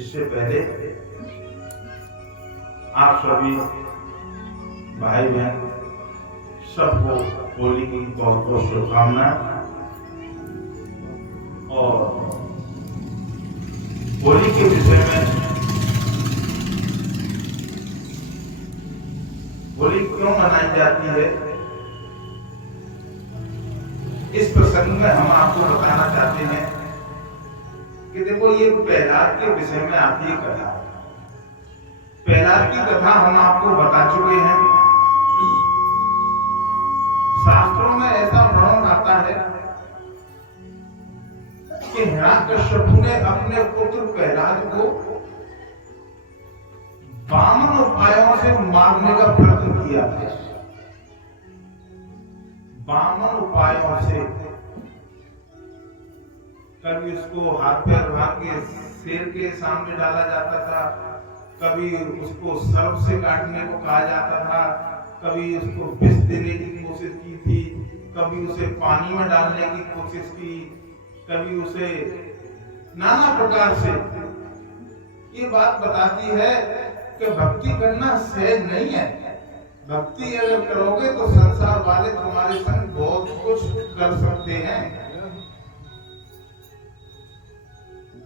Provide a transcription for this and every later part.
इससे पहले आप सभी भाई बहन सबको होली की बहुत बहुत शुभकामनाएं। और होली के विषय में, होली क्यों मनाई जाती है, इस प्रसंग में हम आपको बताना चाहते हैं कि देखो, ये प्रहलाद के विषय में आती है कथा। प्रहलाद की कथा हम आपको बता चुके हैं। शास्त्रों में ऐसा वर्णन आता है कि हिरण्यकश्यप ने अपने पुत्र प्रहलाद को बामन उपायों से मारने का प्रयत्न किया था। बामन उपायों से कभी उसको हाथ पैर भाग के शेर के सामने डाला जाता था, कभी उसको सर्प से काटने को कहा जाता था, कभी उसको विष देने की कोशिश की थी, कभी उसे पानी में डालने की कोशिश की, कभी उसे नाना प्रकार से। ये बात बताती है कि भक्ति करना सहज नहीं है। भक्ति अगर करोगे तो संसार वाले तुम्हारे संग बहुत कुछ कर सकते हैं।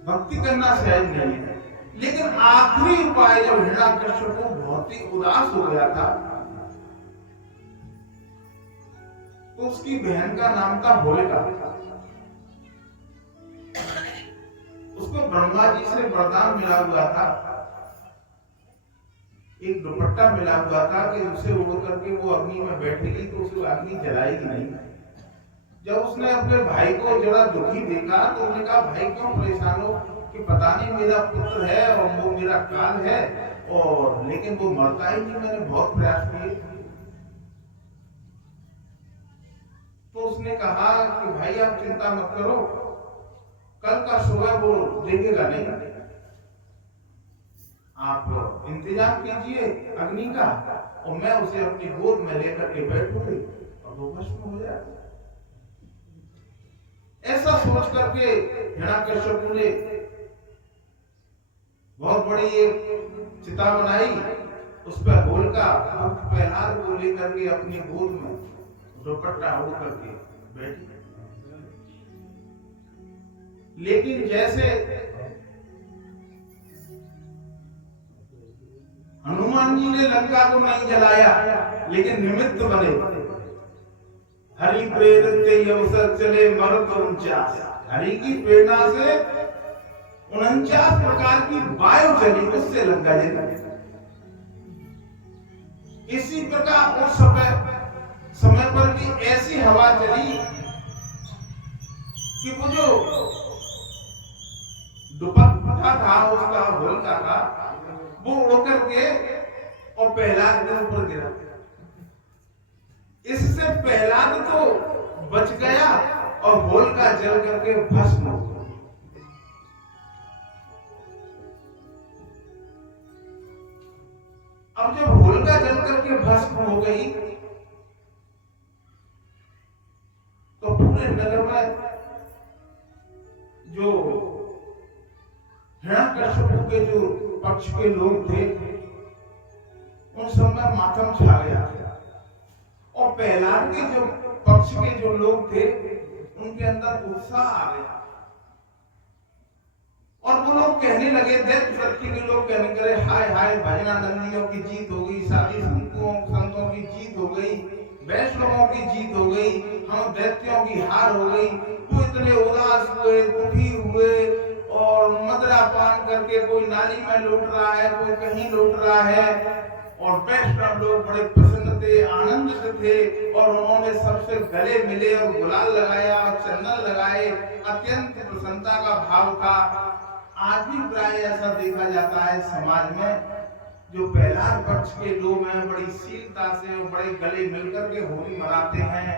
भक्ति करना सहज नहीं है। लेकिन आखिरी उपाय जब हिरण्यकश्यप को बहुत ही उदास हो गया था, तो उसकी बहन का नाम था होलिका। उसको ब्रह्मा जी से वरदान मिला हुआ था, एक दुपट्टा मिला हुआ था कि उसे उड़ करके वो अग्नि में बैठेगी तो उसे अग्नि जलाएगी नहीं। जब उसने अपने भाई को जरा दुखी देखा तो उसने कहा, भाई क्यों परेशान हो, कि पता नहीं मेरा पुत्र है और वो मेरा काल है, और लेकिन वो मरता ही नहीं, मैंने बहुत प्रयास किए। तो उसने कहा कि भाई आप चिंता मत करो, कल का सुबह वो देखेगा नहीं, आप इंतजाम कीजिए अग्नि का और मैं उसे अपनी गोद में लेकर के बैठूंगी और वो भस्म हो जाएगा। ऐसा सोच करके हिरण्यकश्यप ने बहुत बड़ी एक चिता बनाई, उस पर होलिका प्रहलाद को लेकर के अपनी गोद में दुपट्टा ओढ़ करके बैठी। लेकिन जैसे हनुमान जी ने लंका को नहीं जलाया, लेकिन निमित्त बने। हरि प्रेरित अवसर चले मरत 49। हरि की प्रेरणा से 49 प्रकार की वायु चली, उससे लंका जला। इसी प्रकार उस समय पर भी ऐसी हवा चली कि वो जो दुपट्टा था उसका, होलिका का, वो उड़ करके और प्रहलाद के ऊपर गिरा। इससे प्रहलाद तो बच गया और होलिका जल करके भस्म हो गई। अब जब होलिका जल करके भस्म हो गई तो पूरे नगर में जो हिरण्यकश्यप के जो पक्ष के लोग थे उन सब में मातम छा गया, और प्रहलाद के जो पक्ष के जो लोग थे उनके अंदर उत्साह आ गया। और वो लोग कहने लगे, दैत्य शक्ति के लोग कहने लगे, हाय हाय, भजनानंदियों की जीत हो गई, साधी संतों की जीत हो गई, वैष्णवों की जीत हो गई, हम दैत्यों की हार हो गई। वो इतने उदास हुए, दुखी हुए, और मदरा पान करके कोई नाली में लौट रहा है, कोई कहीं लौट रहा है। और वैष्णव लोग बड़े प्रसन्न थे, आनंदित थे, और उन्होंने सबसे गले मिले और गुलाल लगाया और चंदन लगाए। अत्यंत प्रसन्नता का भाव था। आज भी प्राय ऐसा देखा जाता है समाज में, जो प्रहलाद पक्ष के लोग हैं बड़ी शीलता से और बड़े गले मिलकर के होली मनाते हैं,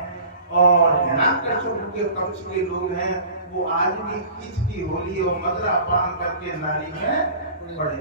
और हिरण्यकश्यप के पक्ष के लोग हैं वो आज भी किच की होली और मदरा पान करके नाली में पड़े।